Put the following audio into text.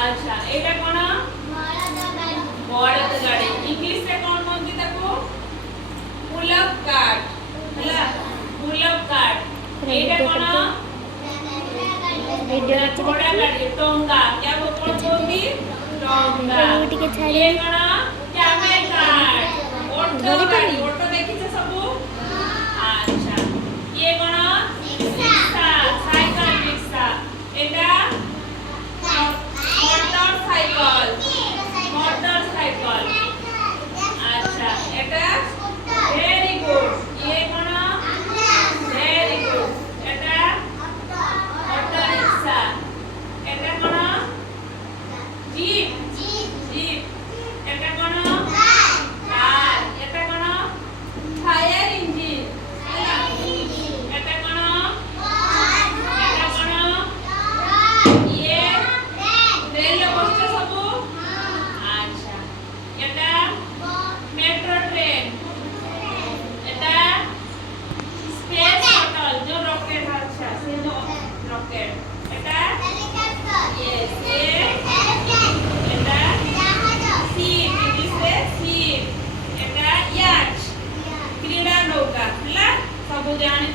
अच्छा एटा कोन बड़द गाड़ी इंग्लिश रे कोन कहंती ताको पुलअप कार्ट हला पुलअप कार्ट एटा कोन घोड़ा गाड़ी टोंगा क्या कोन कहंती टोंगा ये कोन कैमल कार्ट ऑटो गाड़ी ऑटो देखि छ सब अच्छा ये कोन रिक्शा साइकिल रिक्शा एटा मोटरसाइकिल अच्छा एटा वेरी गुड ये कोन वेरी गुड एटा ऑटो रिक्शा एटा कोन जीप जीप एटा कोन कार एटा कोन फायर इंजिन एटा कोन ये रेल बस सब अच्छा एटा मेट्रो ट्रेन एटा स्पेस शटल जो रॉकेट अच्छा से जो रॉकेट एटा यस ये एटा सीप इंग्लिश रे सीप एटा याच क्रीड़ा नौका हला सब जानि